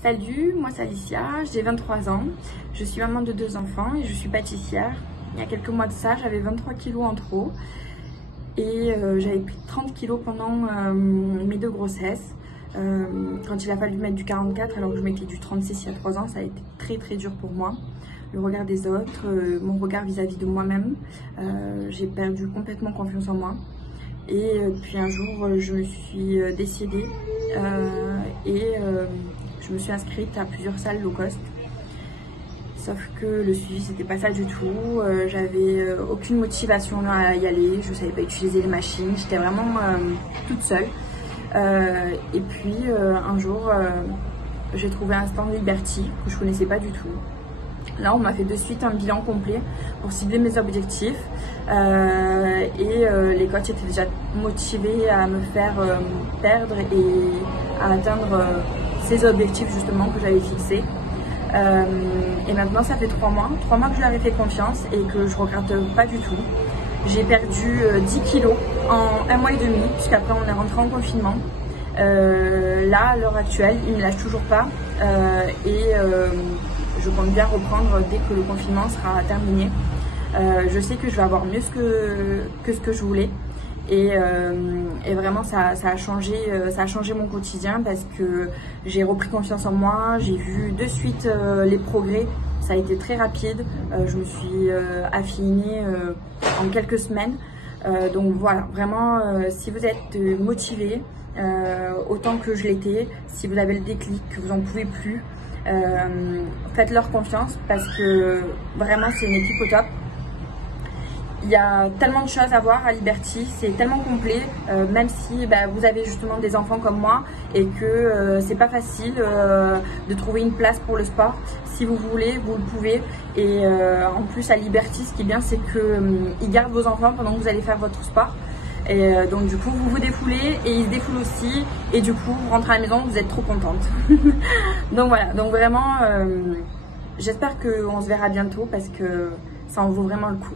Salut, moi c'est Alicia, j'ai 23 ans, je suis maman de 2 enfants et je suis pâtissière. Il y a quelques mois de ça, j'avais 23 kilos en trop et j'avais pris 30 kilos pendant mes 2 grossesses. Quand il a fallu mettre du 44 alors que je mettais du 36 il y a 3 ans, ça a été très dur pour moi. Le regard des autres, mon regard vis-à-vis de moi-même, j'ai perdu complètement confiance en moi. Et puis un jour, je me suis décidée et je me suis inscrite à plusieurs salles low cost. Sauf que le suivi, c'était pas ça du tout. J'avais aucune motivation à y aller. Je savais pas utiliser les machines. J'étais vraiment toute seule. Et puis un jour, j'ai trouvé un stand Liberty que je connaissais pas du tout. Là, on m'a fait de suite un bilan complet pour cibler mes objectifs les coachs étaient déjà motivés à me faire perdre et à atteindre ces objectifs justement que j'avais fixés. Et maintenant, ça fait 3 mois que je leur ai fait confiance et que je regrette pas du tout. J'ai perdu 10 kilos en 1 mois et demi, puisqu'après on est rentré en confinement. Là, à l'heure actuelle, ils ne me lâchent toujours pas je compte bien reprendre dès que le confinement sera terminé. Je sais que je vais avoir mieux que ce que je voulais et vraiment ça a changé mon quotidien parce que j'ai repris confiance en moi, j'ai vu de suite les progrès, ça a été très rapide, je me suis affinée en quelques semaines. Donc voilà, vraiment si vous êtes motivé autant que je l'étais, si vous avez le déclic, que vous n'en pouvez plus, faites-leur confiance parce que vraiment c'est une équipe au top. Il y a tellement de choses à voir à Liberty, c'est tellement complet, même si vous avez justement des enfants comme moi et que c'est pas facile de trouver une place pour le sport. Si vous voulez, vous le pouvez. Et en plus à Liberty, ce qui est bien, c'est qu'ils gardent vos enfants pendant que vous allez faire votre sport. Et donc du coup vous vous défoulez et ils se défoulent aussi et du coup vous rentrez à la maison, vous êtes trop contente. Donc voilà, donc vraiment j'espère qu'on se verra bientôt parce que ça en vaut vraiment le coup.